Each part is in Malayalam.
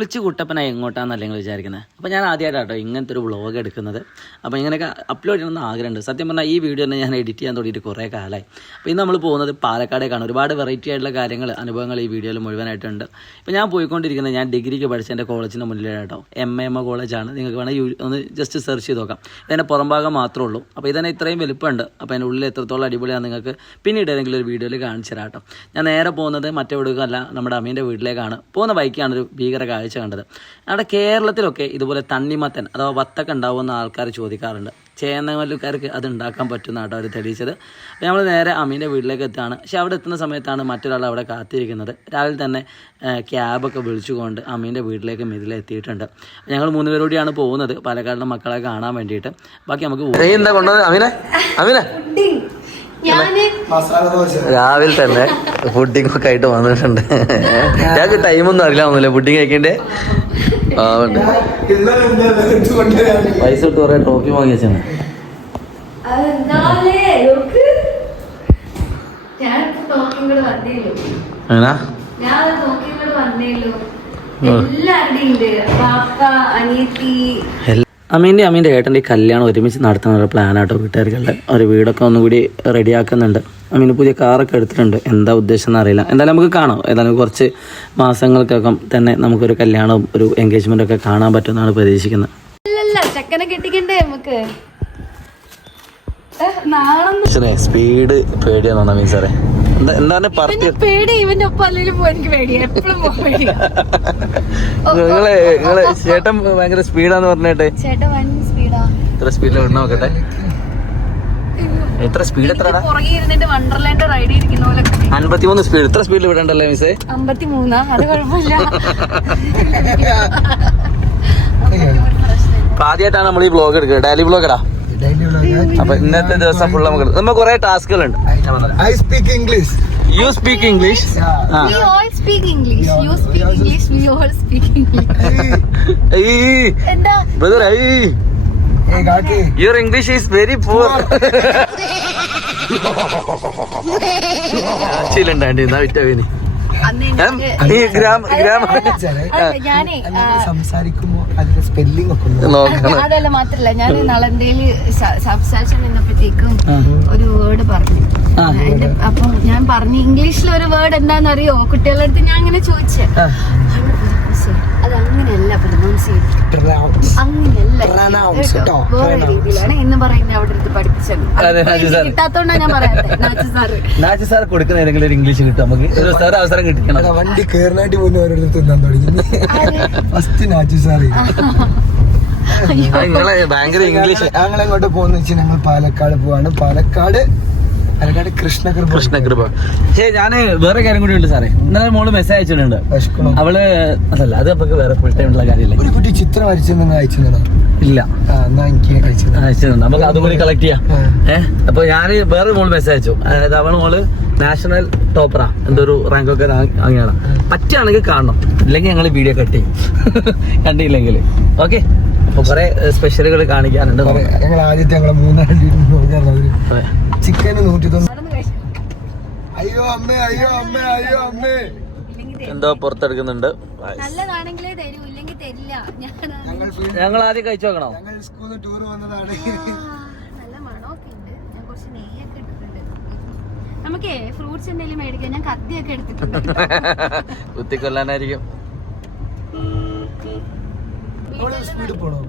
വിളിച്ച് കുട്ടപ്പന എങ്ങോട്ടാണെന്നല്ല നിങ്ങൾ വിചാരിക്കുന്നത്. അപ്പോൾ ഞാൻ ആദ്യമായിട്ടാട്ടോ ഇങ്ങനത്തെ ഒരു വ്ളോഗ് എടുക്കുന്നത്. അപ്പോൾ ഇങ്ങനെയൊക്കെ അപ്ലോഡ് ചെയ്യണമെന്ന് ആഗ്രഹമുണ്ട്. സത്യം പറഞ്ഞാൽ ഈ വീഡിയോ തന്നെ ഞാൻ എഡിറ്റ് ചെയ്യാൻ തുടങ്ങിയിട്ട് കുറേ കാലമായി. അപ്പോൾ ഇന്ന് നമ്മൾ പോകുന്നത് പാലക്കാടേക്കാണ്. ഒരുപാട് വെറൈറ്റി ആയിട്ടുള്ള കാര്യങ്ങൾ, അനുഭവങ്ങൾ ഈ വീഡിയോയിൽ മുഴുവനായിട്ടുണ്ട്. ഇപ്പോൾ ഞാൻ പോയിക്കൊണ്ടിരിക്കുന്നത് ഞാൻ ഡിഗ്രിക്ക് പഠിച്ച എൻ്റെ കോളേജിൻ്റെ മുന്നിലായിട്ടോ. MAM കോളേജാണ്. നിങ്ങൾക്ക് വേണമെങ്കിൽ ഒന്ന് ജസ്റ്റ് സെർച്ച് ചെയ്ത് നോക്കാം. ഇതിൻ്റെ പുറംഭാഗം മാത്രമേ ഉള്ളൂ. അപ്പോൾ ഇതന്നെ ഇത്രയും വലുപ്പമുണ്ട്. അപ്പോൾ അതിൻ്റെ ഉള്ളിൽ എത്രത്തോളം അടിപൊളിയാണ് നിങ്ങൾക്ക് പിന്നീട് ഏതെങ്കിലും ഒരു വീഡിയോയിൽ കാണിച്ചു തരാം കേട്ടോ. ഞാൻ നേരെ പോകുന്നത് മറ്റെവിടേക്കല്ല, നമ്മുടെ അമ്മീൻ്റെ വീട്ടിലേക്കാണ്. പോകുന്ന ബൈക്കാണ് ഒരു ഭീകര കാഴ്ച കണ്ടത്. നമ്മുടെ കേരളത്തിലൊക്കെ ഇതുപോലെ തണ്ണിമത്തൻ അഥവാ വത്തൊക്കെ ഉണ്ടാവുമെന്ന് ആൾക്കാർ ചോദിക്കാറുണ്ട്. ചേന്നമല്ലുകാർക്ക് അത് ഉണ്ടാക്കാൻ പറ്റുന്ന കേട്ടോ അവർ തെളിയിച്ചത്. അപ്പോൾ നമ്മൾ നേരെ അമ്മീൻ്റെ വീട്ടിലേക്ക് എത്തുകയാണ്. പക്ഷെ അവിടെ എത്തുന്ന സമയത്താണ് മറ്റൊരാൾ അവിടെ കാത്തിരിക്കുന്നത്. രാവിലെ തന്നെ ക്യാബൊക്കെ വിളിച്ചുകൊണ്ട് അമ്മീൻ്റെ വീട്ടിലേക്ക് മിതിലെത്തിയിട്ടുണ്ട്. ഞങ്ങൾ 3 പേരോടെയാണ് പോകുന്നത് പാലക്കാടിലെ മക്കളെ കാണാൻ വേണ്ടിയിട്ട്. ബാക്കി നമുക്ക് എന്താ കൊണ്ടുവന്നത് അമീനെ രാവിലെ തന്നെ ഫുഡിങ് ഒക്കെ ആയിട്ട് വന്നിട്ടുണ്ട്. ഞങ്ങൾക്ക് ടൈമൊന്നും അറിയില്ല ഫുഡിങ് കഴിക്കണ്ടേ. പൈസ ഇട്ട് കുറെ ട്രോഫി വാങ്ങി വെച്ചാണ്. അമ്മീൻ്റെ ഏട്ടൻ്റെ കല്യാണം ഒരുമിച്ച് നടത്തുന്ന ഒരു പ്ലാനാട്ടോ വീട്ടുകാർക്കുള്ള. ഒരു വീടൊക്കെ ഒന്നുകൂടി റെഡിയാക്കുന്നുണ്ട്. അമ്മീന് പുതിയ കാറൊക്കെ എടുത്തിട്ടുണ്ട്. എന്താ ഉദ്ദേശം എന്നറിയില്ല. എന്തായാലും നമുക്ക് കാണാം. ഏതായാലും കുറച്ച് മാസങ്ങൾക്കൊക്കെ തന്നെ നമുക്കൊരു കല്യാണവും ഒരു എൻഗേജ്മെൻ്റ് ഒക്കെ കാണാൻ പറ്റുമെന്നാണ് പ്രതീക്ഷിക്കുന്നത്. സ്പീഡ് പേടിയാണോ നവീൻ സാറേ? എന്താണ് നിങ്ങള് ചേട്ടൻ ഭയങ്കര സ്പീഡാന്ന് പറഞ്ഞിട്ടെ. എത്ര സ്പീഡിൽ വിടണം നോക്കട്ടെ. എത്ര സ്പീഡ്? എത്ര 53 സ്പീഡ്. എത്ര സ്പീഡിൽ വിടണ്ടല്ലേ മിസ്സേ? 53. അത് കുഴപ്പമില്ല. ആദ്യമായിട്ടാണ് നമ്മൾ ഈ വ്ളോഗ് എടുക്കുന്നത്. ഡെയിലി വ്ളോഗടാ. അപ്പൊ ഇന്നത്തെ ദിവസം ഫുൾ നമുക്ക് കുറെ ടാസ്കുകളുണ്ട്. I speak English. You speak English? We all speak English. You speak English. We all speak English. Hey, brother, hey. Hey, Gaki. Your English is very poor. ചിലുണ്ടാണ്ടി എന്നാ വിറ്റവീനി സംസാരിക്കുമ്പോ അതിന്റെ സ്പെല്ലിംഗ് ഒക്കെ അതല്ല മാത്രല്ല ഞാൻ നളന്തയില് സംസാരിച്ചു നിന്നപ്പോഴത്തേക്കും ഒരു വേർഡ് പറഞ്ഞു. അപ്പൊ ഞാൻ പറഞ്ഞു ഇംഗ്ലീഷിൽ ഒരു വേർഡ് എന്താണെന്നറിയോ കുട്ടികളുടെ അടുത്ത് ഞാൻ അങ്ങനെ ചോദിച്ചേ. അത് അങ്ങനെയല്ല പ്രൊനൗൺസ് ചെയ്ത് അങ്ങനെയല്ല വേറെ രീതിയിലാണ് എന്ന് പറയുന്നത് അവിടെ അടുത്ത് പഠിപ്പിച്ചത്. കിട്ടാത്തോണ്ടാണ് ഞാൻ പറയാത്തത്. നാച്ച് സാർ കൊടുക്കുന്ന ഏതെങ്കിലും ഒരു ഇംഗ്ലീഷ് കിട്ടും നമുക്ക് ഒരു സാർ അവസരം കിട്ടിക്കണം. വണ്ടി കേരളായിട്ട് പോയി ഓരോരുത്തർ തിന്നാൻ തുടങ്ങി. ഫസ്റ്റ് നാച്ചു സാറ് ഭയങ്കര ഇംഗ്ലീഷ്. ഞങ്ങൾ എങ്ങോട്ട് പോകുന്ന വെച്ചാൽ ഞങ്ങൾ പാലക്കാട് പോവാണ്. പാലക്കാട് കൃഷ്ണകൃപ. പക്ഷേ ഞാന് വേറെ കാര്യം കൂടി ഉണ്ട് സാറേ. ഇന്നലെ മോള് മെസ്സേജ് അയച്ചിട്ടുണ്ട്. അവള് അതല്ല അത് നമുക്ക് വേറെ ഫുൾ ടൈം ഉള്ള കാര്യമില്ല. ഒരു കുട്ടി ചിത്രം വരച്ചെന്ന് അയച്ചിട്ടുണ്ടോ? ഇല്ല. എനിക്ക് അയച്ചിട്ടുണ്ട്. നമുക്ക് അതും കൂടി കളക്ട് ചെയ്യാം. അപ്പൊ ഞാൻ വേറെ മോള് മെസ്സേജ് അയച്ചു. അതായത് അവള് മോള് നാഷണൽ ടോപ്പറാ എന്തൊരു റാങ്ക് ഒക്കെ വാങ്ങിയാണ്. പറ്റുകയാണെങ്കിൽ കാണണം. ഇല്ലെങ്കിൽ ഞങ്ങൾ വീഡിയോ കട്ട് ചെയ്യും. കണ്ടില്ലെങ്കിൽ ഓക്കെ. അപ്പൊ കുറെ സ്പെഷ്യലുകൾ കാണിക്കാനുണ്ട്. ഞങ്ങൾ ആദ്യത്തെ ഞങ്ങളെ 3 ചിക്കന് 190. അയ്യോ അമ്മേ അയ്യോ അമ്മേ അയ്യോ അമ്മേ എന്തോ പുറത്തെടുക്കുന്നുണ്ട്. ഞങ്ങൾ ആദ്യം കഴിച്ചു നോക്കണം. ഞങ്ങൾ സ്കൂളിൽ ടൂർ വന്നതാണ്. നമുക്കേ ഫ്രൂട്ട്സ് എന്തെങ്കിലും മേടിക്കാൻ ഞാൻ കത്തിയൊക്കെ എടുത്തിട്ടുണ്ട്. കുത്തിക്കൊല്ലാനായിരിക്കും. സ്പീഡ് പോണോ?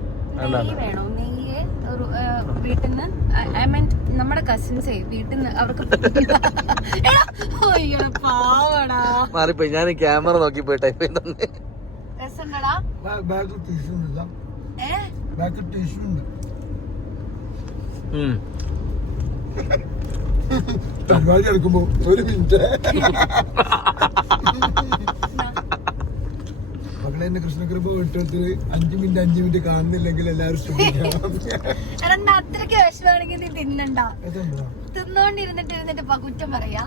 വേണോ നെയ്യ് വീട്ടിൽ നിന്ന് ഐ മീൻ നമ്മുടെ കസിൻസേ വീട്ടിൽ നിന്ന് അവർക്ക് മാറിപ്പോയി. ഞാൻ ക്യാമറ നോക്കി പോയി ടൈപ്പ് ചെയ്തോണ്ട് രസമുണ്ടടാ. എടുക്കുമ്പോ ഒരു മിനിറ്റ് മകളെ എന്നെ കൃഷ്ണകൃപ വിട്ടെടുത്ത് 5 മിനിറ്റ് കാണുന്നില്ലെങ്കിൽ എല്ലാവരും അത്രയ്ക്ക് വിഷമാണെങ്കിൽ നീ തിന്നണ്ട. തിന്നോണ്ടിരുന്നിട്ട് കുറ്റം പറയാ.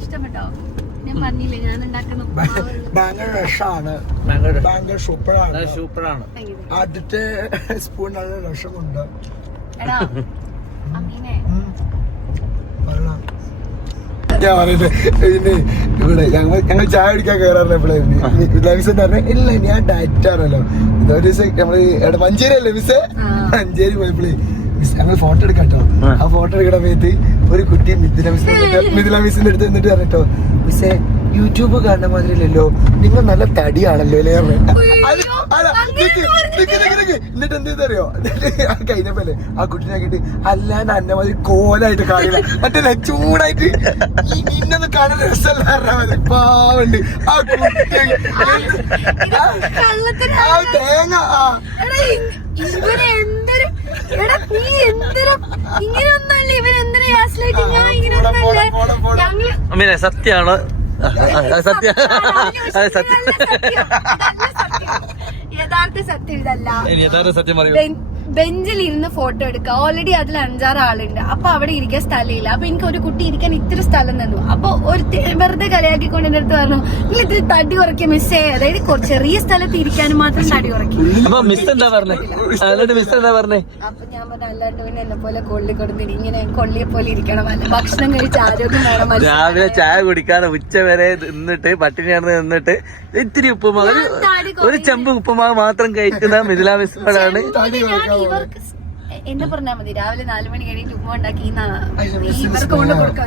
ഇഷ്ടപ്പെട്ടോ? ഞാൻ പറഞ്ഞില്ലേ ഞാൻ ഉണ്ടാക്കുന്ന ഭയങ്കര രസമാണ്. ഭയങ്കര സൂപ്പറാണ്. ആദ്യത്തെ സ്പൂൺ നല്ല രസമുണ്ട്. എടാ അമ്മീനെ ഞാൻ പറയട്ടെ പിന്നെ ഇവിടെ ഞങ്ങൾ ചായ കുടിക്കാൻ കയറാറുണ്ട് ലവിസ് എന്ന് പറഞ്ഞാൽ ഇല്ല ഞാൻ ഡയറ്റ് ആണല്ലോ ഒരു ദിവസം നമ്മള് എവിടെ മഞ്ചേരി അല്ലേ മിസ്സേ മഞ്ചേരി പോയപ്പോഴേ ഞങ്ങൾ ഫോട്ടോ എടുക്കാട്ടോ ആ ഫോട്ടോ എടുക്കണ സമയത്ത് ഒരു കുട്ടി മിഥുല മിസ്സിന്റെ അടുത്ത് എന്നിട്ട് പറഞ്ഞിട്ടോ മിസ്സേ യൂട്യൂബ് കാണുന്ന മാതിരിയല്ലല്ലോ നിങ്ങൾ നല്ല തടിയാണല്ലോ അല്ലേ എന്നിട്ട് എന്ത് ചെയ്തറിയോ കഴിഞ്ഞപ്പോലെ ആ കുട്ടീനെ കിട്ടി അല്ലാണ്ട് അന്ന മാതിരി കോലായിട്ട് കാണില്ല മറ്റേ ചൂടായിട്ട് ഇന്നൊന്നും കാണാൻ രസമല്ല മതി പാവുണ്ട് ആ കുട്ടി ആ തേങ്ങ സത്യാണോ സത്യം യഥാർത്ഥ സത്യം ഇതല്ല. യഥാർത്ഥ സത്യം പറയൂ. ബെഞ്ചിൽ ഇരുന്ന് ഫോട്ടോ എടുക്കുക. ഓൾറെഡി അതിൽ 5-6 ആളുണ്ട്. അപ്പൊ അവിടെ ഇരിക്കാൻ സ്ഥലമില്ല. അപ്പൊ എനിക്ക് ഒരു കുട്ടി ഇരിക്കാൻ ഇത്തിരി സ്ഥലം തന്നു. അപ്പൊ ഒരു വെറുതെ കളിയാക്കിക്കൊണ്ട് എന്റെ അടുത്ത് പറഞ്ഞു നിങ്ങൾ ഇത്തിരി തടി കുറയ്ക്കുക മിസ്സേ. അതായത് ചെറിയ സ്ഥലത്ത് ഇരിക്കാനും മാത്രം തടി കുറയ്ക്കും. അപ്പൊ മിസ് എന്താ പറഞ്ഞേ? അപ്പൊ ഞാൻ പറഞ്ഞു അല്ലാണ്ട് പിന്നെ എന്നെ പോലെ കൊള്ളി കൊടുത്തിട്ട് ഇങ്ങനെ കൊള്ളിയെ പോലെ ഇരിക്കണം, അല്ല ഭക്ഷണം കഴിച്ച് ആരോഗ്യം വേണം. രാവിലെ ചായ കുടിക്കാതെ ഉച്ച വരെ നിന്നിട്ട് പട്ടിണിയാർന്ന് നിന്നിട്ട് ഇത്തിരി ഉപ്പുമാവ് ഒരു ചെമ്പ് ഉപ്പുമാവ് മാത്രം കഴിക്കുന്ന മിഥില മിസ്സോടാണ്. ഇവർക്ക് എന്നെ പറഞ്ഞാൽ മതി രാവിലെ 4 മണി കഴിഞ്ഞിട്ട് ഉമ്മ ഉണ്ടാക്കി ഇവർക്ക് കൊണ്ട് കൊടുക്കാം.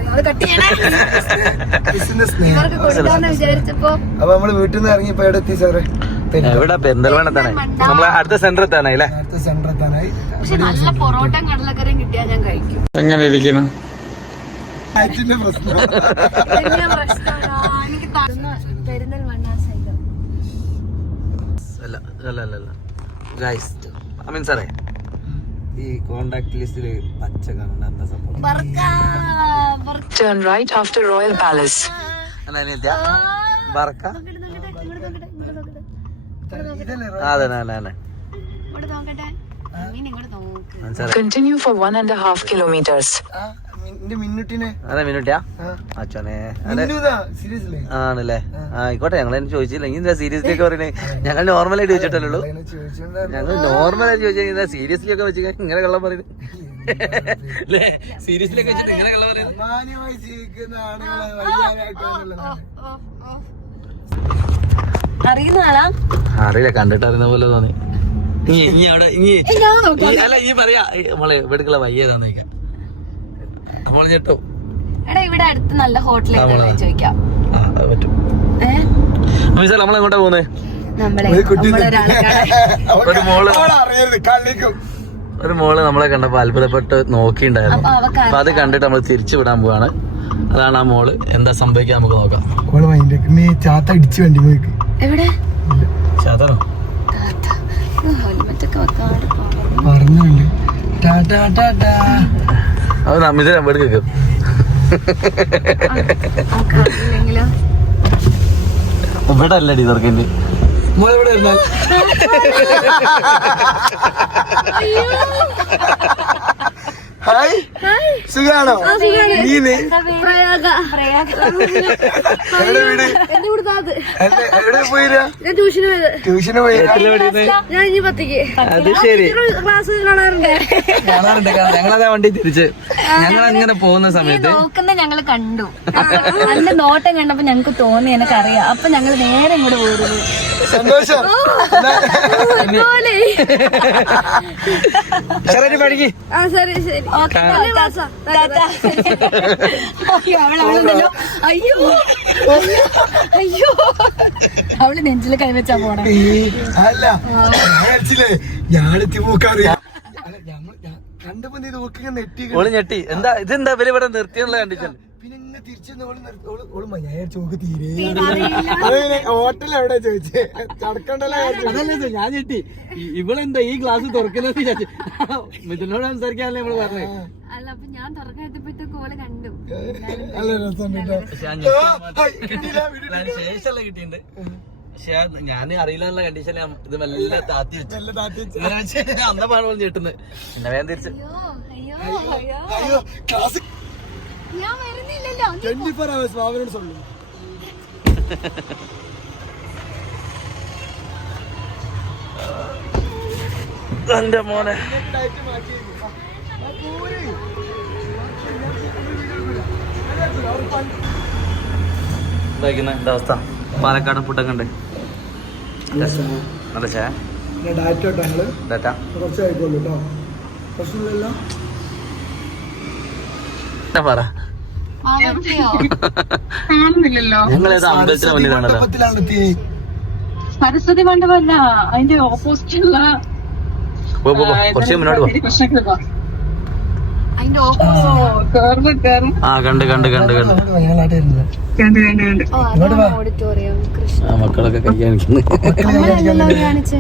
ഇവർക്ക് കൊടുക്കാന്ന് വിചാരിച്ചപ്പോ അപ്പൊ നമ്മള് വീട്ടിൽ നിന്ന് ഇറങ്ങിയപ്പോ എവിടെ എത്തി സാറേ? എവിടെ പെരിന്തൽമണ്ണത്താണേ. നമ്മളെ അടുത്ത സെന്റർ എത്താനായി അല്ലേ? അടുത്ത സെന്റർ എത്താനായി. പക്ഷെ നല്ല പൊറോട്ടയും കടലക്കറിയും കിട്ടിയാൽ ഞാൻ കഴിക്കും. എങ്ങനെ ഇരിക്കണം? അതിന്റെ പ്രശ്നം എനിക്ക് പെരിന്തൽമണ്ണ സൈഡ് അല്ല ഗൈസ് അമീൻ സാറേ ഈ കോണ്ടാക്ട് ലിസ്റ്റിൽ പച്ച കാണുന്ന എന്താ സംഭവം? Turn right after Royal Palace. Barka Continue for 1.5 kilometers. അതെ മിനുട്ടിയാ അച്ഛനെ ആണല്ലേ. ആയിക്കോട്ടെ ഞങ്ങൾ ചോദിച്ചില്ല. എന്താ സീരിയസ്ലി ഒക്കെ പറയുന്നത്? ഞങ്ങൾ നോർമലായിട്ട് ചോദിച്ചിട്ടല്ലോ. ഞങ്ങൾ നോർമലായിട്ട് ചോദിച്ചാൽ സീരിയസ്ലി ഒക്കെ വെച്ച് ഇങ്ങനെ കള്ളം പറയുന്നത് സീരിയസ്ലി ഒക്കെ വെച്ചിട്ട് ഇങ്ങനെ കള്ളം പറയുന്നത്. അറിയുന്ന ആളാ? അറിയില്ല, കണ്ടിട്ട് അറിയുന്ന പോലെ തോന്നി. അല്ല ഈ പറയാ നമ്മളെ ഇവിടേക്കുള്ള വയ്യേതാന്ന് നമ്മള് ചേട്ടോ. എടാ ഇവിടെ അടുത്ത് നല്ല ഹോട്ടൽ ചോദിക്കാം. നമ്മളെങ്ങോട്ടാ പോകുന്നത്? ഒരു മോള് നമ്മളെ കണ്ടപ്പോ അത്ഭുതപ്പെട്ട് നോക്കിണ്ടായിരുന്നു. അപ്പൊ അത് കണ്ടിട്ട് നമ്മൾ തിരിച്ചു വിടാൻ പോവാണ്. അതാണ് ആ മോള്. എന്താ സംഭവിക്കാൻ നമുക്ക് നോക്കാം. ചാത്ത അടിച്ചു വണ്ടി പോയിക്ക്. എവിടെ ചാത്തറോ പറഞ്ഞുണ്ട്. അത് നമ്മിത് നമ്പർ കേൾക്കും. ഇവിടെ അല്ലടി തുറക്കണ്ട്. മോളിവിടെ ഇരുന്നാൽ ഹായ് സുഖാണോ? നീ എവിടെ വീട്? എവിടെ പോയിരാ? ട്യൂഷന് പോയി. അത് ശരി, കാണാറുണ്ട്. ഞങ്ങളതാ വണ്ടി തിരിച്ച് ഞങ്ങൾ അങ്ങനെ പോകുന്ന സമയത്ത് നോക്കുന്ന ഞങ്ങള് കണ്ടു. നല്ല നോട്ടം കണ്ടപ്പോ ഞങ്ങക്ക് തോന്നി എനിക്കറിയാം. അപ്പൊ ഞങ്ങള് നേരെ ഇങ്ങോട്ട് പോരുന്നു. സന്തോഷം. പഠിക്ക്. ശരി ശരി. അയ്യോ അയ്യോ അവള് നെഞ്ചില് കൈവച്ചാ പോണേ. അല്ല ഞാനെത്തി പോക്കറിയാം. കണ്ടപ്പോ നീ നോക്കി നെറ്റി ഞെട്ടി. എന്താ ഇതെന്താ ഇവര് ഇവിടെ നിർത്തിയുള്ള കണ്ടിട്ടുണ്ട്. പിന്നെ തിരിച്ചു ചോക്ക് തീരെ ഹോട്ടൽ എവിടെ ചോദിച്ചേ? ചടക്കണ്ടല്ലോ. ഞാൻ ഞെട്ടി. ഇവളെന്താ ഈ ക്ലാസ് തുറക്കുന്നത് മിഥുനോട് സംസാരിക്കാനല്ലേ നമ്മള് പറഞ്ഞേ. അല്ല അപ്പൊ ഞാൻ തുറക്കാത്തപ്പോഴത്തേക്ക് ഓലെ കണ്ടു. നല്ല രസം ശേഷമല്ല കിട്ടിയിട്ടുണ്ട്. പക്ഷെ ഞാൻ അറിയില്ല കണ്ടീഷനിൽ ഇത് മെല്ലെ താത്തി വെച്ചു. അന്നപ്പാണ് പോലെ ഞെട്ടുന്നത്. എന്നെ വേഗം തിരിച്ച് ഞാൻ വരുന്നില്ലല്ലോ. 24 hours വാവനോട് சொல்லு. എന്റെ മോനെ എന്താ അവസ്ഥ? പാലക്കാടൻ ഫുഡൊക്കെ ഉണ്ട്. നല്ല ചായ ഡാറ്റ ഡാറ്റ കുറച്ച് കഴിക്കുള്ളൂ കേട്ടോ. പ്രശ്നമില്ലല്ലോ. പറ. ഞങ്ങളേത് അമ്പലത്തിന് മുന്നിലാണല്ലോ. സരസ്വതി മണ്ഡപമല്ല, അതിന്റെ ഓപ്പോസിറ്റുള്ള കുറച്ച് മുന്നോട്ട് പോ. ആ കണ്ട് ഓഡിറ്റോറിയം കൃഷ്ണ മക്കളൊക്കെ കഴിക്കാൻ കാണിച്ചേ.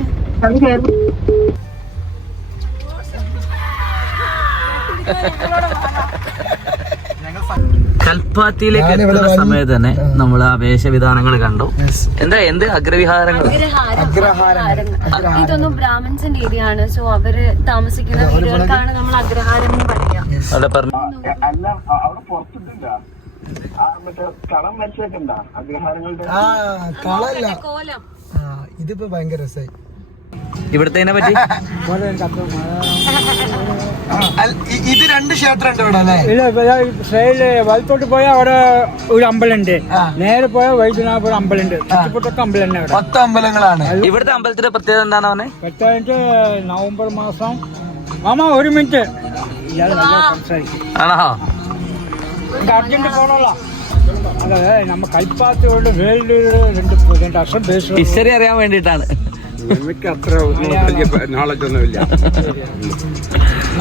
കൽപ്പാത്തിയിലേക്ക് എത്തുന്ന സമയത്ത് തന്നെ നമ്മൾ ആ വേഷവിധാനങ്ങൾ കണ്ടു. എന്ത് അഗ്രവിഹാരങ്ങൾ? ഇതൊന്നും ബ്രാഹ്മിൻസിന്റെ ഏരിയയാണ്. സോ അവര് താമസിക്കുന്ന വീടുകൾക്കാണ് നമ്മൾ അഗ്രഹാരം എന്ന് പറയാം. അവിടെ പറഞ്ഞു കോലം. ഇതിപ്പോ ഭയങ്കര രസമായി. ഇവിടത്തെ പറ്റി ഇത് രണ്ട് ക്ഷേത്രം ഉണ്ട് ഇവിടെ അല്ലേ? ഇല്ല, സൈഡില് വലത്തോട്ട് പോയാൽ അവിടെ ഒരു അമ്പലമുണ്ട്, നേരെ പോയാൽ വൈദ്യനാഥപുരം അമ്പലമുണ്ട്, ചുറ്റുപുറത്തൊക്കെ അമ്പലം തന്നെ അവിടെ. 10 അമ്പലങ്ങളാണ്. ഇവിടുത്തെ അമ്പലത്തിന്റെ പ്രത്യേകത എന്താണ് അവനെ? പ്രത്യേകിച്ച് നവംബർ മാസം. മാമാ ഒരു മിനിറ്റ്, ഇയാൾ നല്ല സംസാരിക്കും. ആണോ? അർജന്റ് പോണല്ലോ. അതെ, നമ്മ കൽപ്പാത്തിയോട് വേൾഡ് 2 വർഷം ബേസ് ഹിസ്റ്ററി അറിയാൻ വേണ്ടിയിട്ടാണ്. എനിക്ക് അത്ര നോളജ് ഒന്നുമില്ല.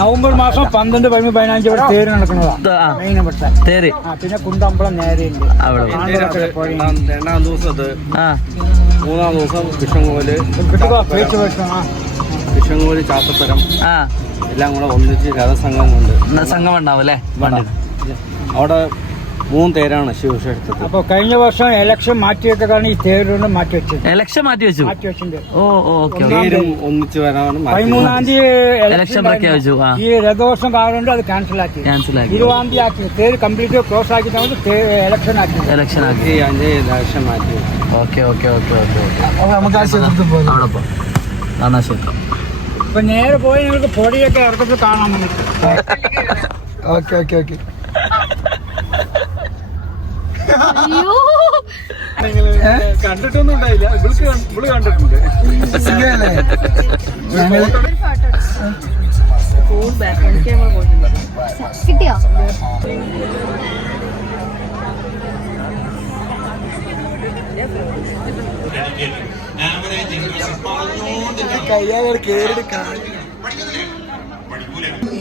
നവംബർ മാസം 12, 13, 15 ഇവിടെ തേര് നടക്കുന്നതാ മെയിൻ ഇവിടുത്തെ തേര്. പിന്നെ കുണ്ടമ്പളം നേരെയുണ്ട്. 2-ാം ദിവസം അത്, 3-ാം ദിവസം വിഷങ്കോല്, വിഷങ്കോല്, ചാത്തപ്പരം എല്ലാം കൂടെ ഒന്നിച്ച് രഥസംഘം കൊണ്ട് സംഘം ഉണ്ടാവും അല്ലേ? അവിടെ 3 തേരാണ് ശിവക്ഷേത്രത്തിൽ. അപ്പൊ കഴിഞ്ഞ വർഷം ഇലക്ഷൻ മാറ്റിയിട്ട് കാരണം ഈ തേരുകൊണ്ട് മാറ്റി വെച്ചത്. ഇലക്ഷൻ മാറ്റി വെച്ചിട്ടുണ്ട്. ഓക്കെ. ഒന്നിച്ച് വരാനും 13-ാം തീയതി ഇലക്ഷൻ പ്രഖ്യാപിച്ചു. ഈ രഥവർഷം കാരണം അത് ക്യാൻസൽ ആക്കി. 20-ാം തീയതി ആക്കി. തേര് കംപ്ലീറ്റ് ക്ലോസ് ആക്കി ഇലക്ഷൻ ആക്കി. ഇലക്ഷൻ ആക്കി. ഇലക്ഷൻ മാറ്റി. ഓക്കെ. നമുക്ക് ആ ക്ഷേത്രത്തിൽ പോകാം. അവിടെ പോ. കാണാ ക്ഷേത്രം. ഇപ്പൊ നേരെ പോയി നിങ്ങൾക്ക് പൊടിയൊക്കെ ഇറക്കത്തിൽ കാണാൻ വേണ്ടി. ഓക്കെ. കണ്ടിട്ടൊന്നും ഉണ്ടായില്ല. ഇവിടെ കണ്ടിട്ടുണ്ട്. കിട്ടിയോ?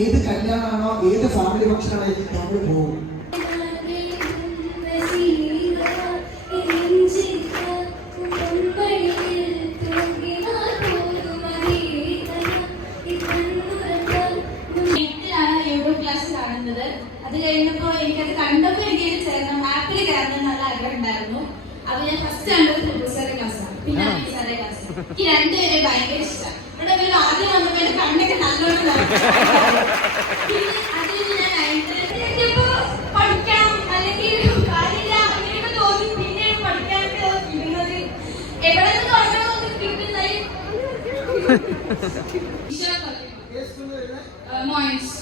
ഏത് കല്യാണമാണോ ഏത് ഫാമിലി ഫംഗ്ഷനാണോ നമ്മൾ പോകും. അത് കഴിഞ്ഞപ്പോ എനിക്കത് കണ്ടപ്പോ എനിക്ക് ചേരണം ആപ്പിൽ കയറണം നല്ല ആഗ്രഹം ഉണ്ടായിരുന്നു. അപ്പൊ ഞാൻ ഫസ്റ്റ് കണ്ടത് പ്രൊഫസറുടെ ക്ലാസ്സാണ്, പിന്നെ സാറെ ക്ലാസ്. എനിക്ക് രണ്ടുപേരെ ഭയങ്കര ഇഷ്ടം. ഇവിടെ ആദ്യം വന്നപ്പോ എന്റെ കണ്ണൊക്കെ നല്ലോണം പിന്നെ അത് ഞാൻ പഠിക്കണം അല്ലെങ്കിൽ കാര്യമില്ല അങ്ങനെയൊക്കെ തോന്നി. പിന്നെ പഠിക്കാനൊക്കെ കിട്ടുന്നത് എവിടെ നിന്ന് തുടങ്ങണമെന്ന് കിട്ടുന്നത് മോയിൻസ്.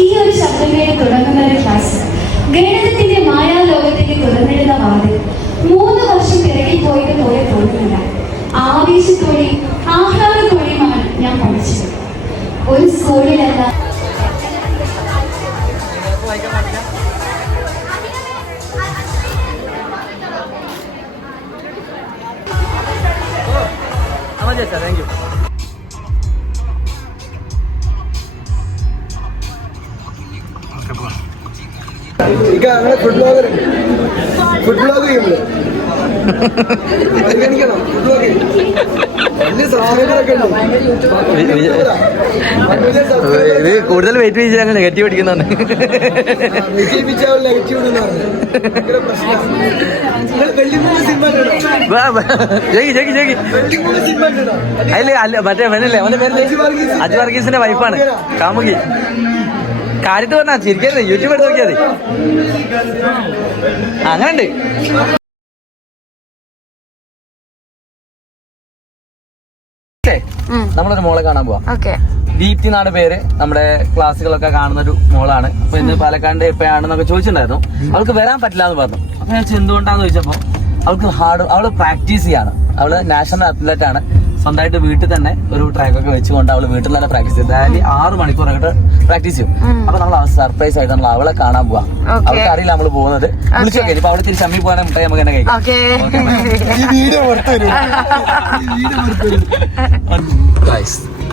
ഈ ഒരു ശബ്ദമേടെ തുടങ്ങുന്ന ഒരു ക്ലാസ് ഗണിതത്തിന്റെ മായാലോകത്തിന്റെ തുറന്നിടുന്ന വാതിൽ. 3 വർഷം പിറകിൽ പോയത് പോലെ തോന്നുന്നില്ല. ആവേശത്തോടെയും ആഹ്ലാദത്തോടെയുമാണ് ഞാൻ പഠിച്ചത്. ഒരു സ്കൂളിലല്ല. Thank you. ഫുഡ് ബ്ലോഗ് ചെയ്യുമ്പോൾ പരിഗണിക്കണം. ഫുഡ് ബ്ലോഗ് വലിയ സാധനങ്ങളൊക്കെ ഉണ്ട്. ഇത് കൂടുതൽ വെയിറ്റ് ചെയ്ത് ഞങ്ങൾ നെഗറ്റീവ് അടിക്കുന്നതാണ്. വിജയിപ്പിച്ചാൽ നെഗറ്റീവ് എന്ന് പറഞ്ഞു ഭയങ്കര പ്രശ്നമാണ്. വെള്ളിമൂന്ന് സിനിമ അല്ല മറ്റേ അവനല്ലേ അവന്റെ പേര് അജ് വർഗീസിന്റെ വൈഫാണ് കാമുകി. കാര്യത്ത് പറഞ്ഞാ ചിരിക്കരുത്, യൂട്യൂബ് എടുത്ത് നോക്കിയാൽ മതി. അങ്ങനെ ഉണ്ട്. ഇന്നേ നമ്മളൊരു മോളെ കാണാൻ പോവാം. ഓക്കെ. ദീപ്തി എന്നാണ് പേര്. നമ്മുടെ ക്ലാസ്സുകളൊക്കെ കാണുന്ന ഒരു മോളാണ്. അപ്പൊ ഇന്ന് പാലക്കാട് എപ്പോഴാണെന്നൊക്കെ ചോദിച്ചിട്ടുണ്ടായിരുന്നു. അവൾക്ക് വരാൻ പറ്റില്ല എന്ന് പറഞ്ഞു. അപ്പൊ ഞാൻ എന്തുകൊണ്ടാന്ന് ചോദിച്ചപ്പോ അവൾക്ക് അവള് പ്രാക്ടീസ് ചെയ്യാണ്. അവള് നാഷണൽ അത്ലറ്റ് ആണ്. സ്വന്തമായിട്ട് വീട്ടിൽ തന്നെ ഒരു ട്രാക്കൊക്കെ വെച്ചുകൊണ്ട് അവള് വീട്ടിൽ തന്നെ പ്രാക്ടീസ് ചെയ്യും. ഡെയിലി 6 മണിക്കൂറായിട്ട് പ്രാക്ടീസ് ചെയ്യും. അപ്പൊ നമ്മൾ സർപ്രൈസ് ആയിട്ട് നമ്മൾ അവളെ കാണാൻ പോവാം. അവൾക്ക് അറിയില്ല നമ്മള് പോകുന്നത്. വിളിച്ചു നോക്കിയാൽ ഇപ്പൊ അവിടെ തിരിച്ച് അമ്മി പോകാൻ മുട്ടായി നമുക്ക് തന്നെ കഴിക്കാം.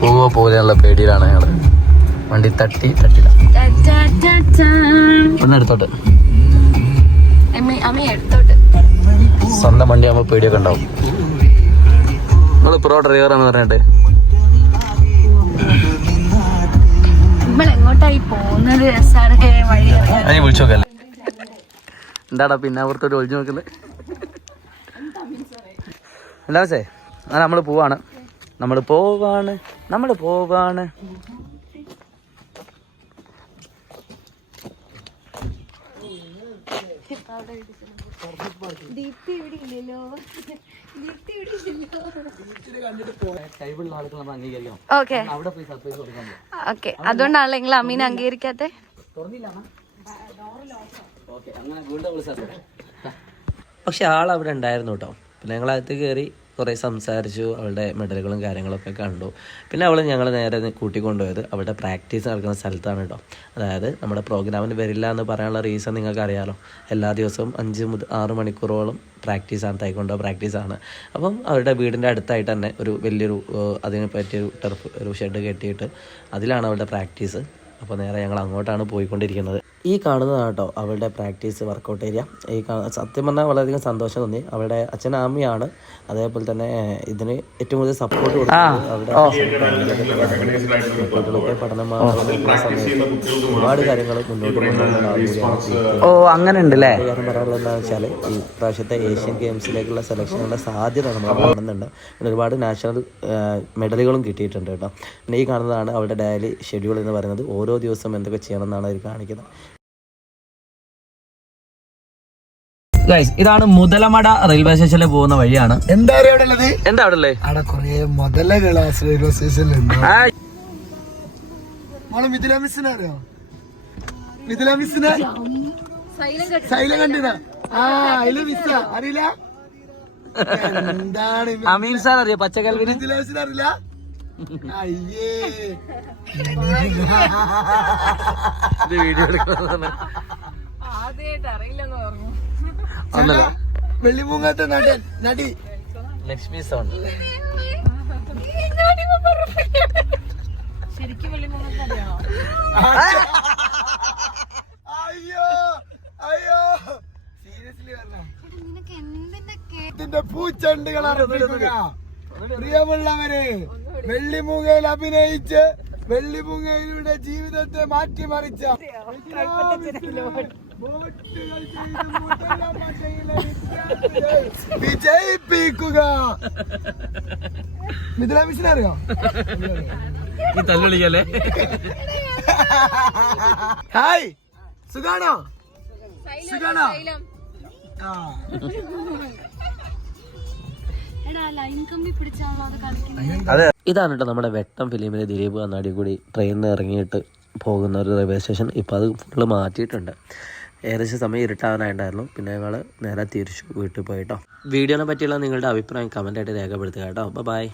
പോവോ പോലെയുള്ള പേടിയിലാണ് ഞങ്ങള്. വണ്ടി തട്ടില്ല. ഒന്നെടുത്തോട്ട് സ്വന്തം വണ്ടി ആകുമ്പോ പേടിയൊക്കെ ഉണ്ടാവും. നമ്മള് പ്രോ ഡ്രൈവറാന്ന് പറഞ്ഞിട്ട് എങ്ങോട്ടായി പോകുന്നത്? അതിനെ വിളിച്ചു നോക്കല്ലേ. എന്താടാ പിന്നെ അവർക്കൊരു ഒളിച്ചു നോക്കുന്നത്? എന്താ വെച്ചേ നമ്മള് പോവാണ്. അതുകൊണ്ടാണല്ലോ നിങ്ങൾ അമ്മീനെ അംഗീകരിക്കാത്തെ. പക്ഷെ ആളവിടെ ഉണ്ടായിരുന്നു കേട്ടോ. പിന്നെ ഞങ്ങളകത്ത് കയറി കുറേ സംസാരിച്ചു. അവളുടെ മെഡലുകളും കാര്യങ്ങളൊക്കെ കണ്ടു. പിന്നെ അവൾ ഞങ്ങൾ നേരെ കൂട്ടിക്കൊണ്ടുപോയത് അവളുടെ പ്രാക്ടീസ് നടക്കുന്ന സ്ഥലത്താണ് കേട്ടോ. അതായത് നമ്മുടെ പ്രോഗ്രാമിന് വരില്ല എന്ന് പറയാനുള്ള റീസൺ നിങ്ങൾക്ക് അറിയാമല്ലോ. എല്ലാ ദിവസവും 5 മുതൽ 6 മണിക്കൂറോളം പ്രാക്ടീസാണ്, തൈക്കൊണ്ടോ പ്രാക്ടീസാണ്. അപ്പം അവരുടെ വീടിൻ്റെ അടുത്തായിട്ട് തന്നെ ഒരു വലിയൊരു അതിന് പറ്റിയൊരു ടർഫ് ഒരു ഷെഡ് കെട്ടിയിട്ട് അതിലാണ് അവളുടെ പ്രാക്ടീസ്. അപ്പോൾ നേരെ ഞങ്ങൾ അങ്ങോട്ടാണ് പോയിക്കൊണ്ടിരിക്കുന്നത്. ഈ കാണുന്നതാണ് കേട്ടോ അവളുടെ പ്രാക്ടീസ് വർക്കൗട്ട് ഏരിയ. സത്യം പറഞ്ഞാൽ വളരെയധികം സന്തോഷം തോന്നി. അവളുടെ അച്ഛൻ ആമിയാണ് അതേപോലെ തന്നെ ഇതിന് ഏറ്റവും കൂടുതൽ സപ്പോർട്ട് കൊടുക്കുന്നത്. അവരുടെ പഠനം ഒരുപാട് കാര്യങ്ങൾ മുന്നോട്ട് കൊണ്ടുപോകുന്ന അങ്ങനെ ഉണ്ടല്ലേ. കാരണം പറയാനുള്ളത് എന്താണെന്ന് വെച്ചാൽ ഈ പ്രാവശ്യത്തെ ഏഷ്യൻ ഗെയിംസിലേക്കുള്ള സെലക്ഷനുള്ള സാധ്യത നമ്മൾ കാണുന്നുണ്ട്. ഒരുപാട് നാഷണൽ മെഡലുകളും കിട്ടിയിട്ടുണ്ട് കേട്ടോ. പിന്നെ ഈ കാണുന്നതാണ് അവരുടെ ഡെയിലി ഷെഡ്യൂൾ എന്ന് പറയുന്നത്. ഓരോ ദിവസം എന്തൊക്കെ ചെയ്യണം എന്നാണ് അവർ കാണിക്കുന്നത്. ഇതാണ് മുതലമട റെയിൽവേ സ്റ്റേഷനിൽ പോകുന്ന വഴിയാണ്. എന്താ അവിടെ ഉള്ളത്? എന്താ അവിടെ ഉള്ളത്? അവിടെ കൊറേ മുതലകളാ റെയിൽവേ സ്റ്റേഷനിലുണ്ട്. മിഥില മിസ്സിനെ അറിയോ? മിഥില മിസ്സിനെ സൈലം കണ്ടിന? മിസ്സ അറിയില്ല. എന്താണ് അമീൻ സാർ അറിയോ? പച്ചക്കൽവിന് മിഥില മിസ്സിനെ അറിയില്ല? അയ്യേ വീഡിയോ എടുക്കുന്നത് വെള്ളിമൂങ്ങത്തെ നടി ലക്ഷ്മി സോൺ. അയ്യോ അയ്യോ സീരിയസ്ലി ഇതിന്റെ പൂച്ചണ്ടുകൾ അർപ്പിക്കുക. പ്രിയമുള്ളവരെ, വെള്ളിമൂങ്ങയിൽ അഭിനയിച്ച് വെള്ളിമൂങ്ങയിലൂടെ ജീവിതത്തെ മാറ്റിമറിച്ച വിജയിപ്പിക്കുക. മിഥില മിസ്സിനെ അറിയോ? തല്ലുവിളിക്കല്ലേ. ഹായ്, സുഖാണോ? സുഖാണോ? ഇതാണ് കേട്ടോ നമ്മുടെ വെട്ടം ഫിലിമിലെ ദിലീപ് കണ്ണാടി കൂടി ട്രെയിനിൽ നിന്ന് ഇറങ്ങിയിട്ട് പോകുന്ന ഒരു റെയിൽവേ സ്റ്റേഷൻ. ഇപ്പോൾ അത് ഫുള്ള് മാറ്റിയിട്ടുണ്ട്. ഏകദേശം സമയം ഇരുട്ടാവാനായിട്ടുണ്ടായിരുന്നു. പിന്നെ ഞങ്ങൾ നേരെ തിരിച്ചു വീട്ടിൽ പോയിട്ടോ. വീഡിയോനെ പറ്റിയുള്ള നിങ്ങളുടെ അഭിപ്രായം കമൻ്റായിട്ട് രേഖപ്പെടുത്തുക കേട്ടോ. ബൈ.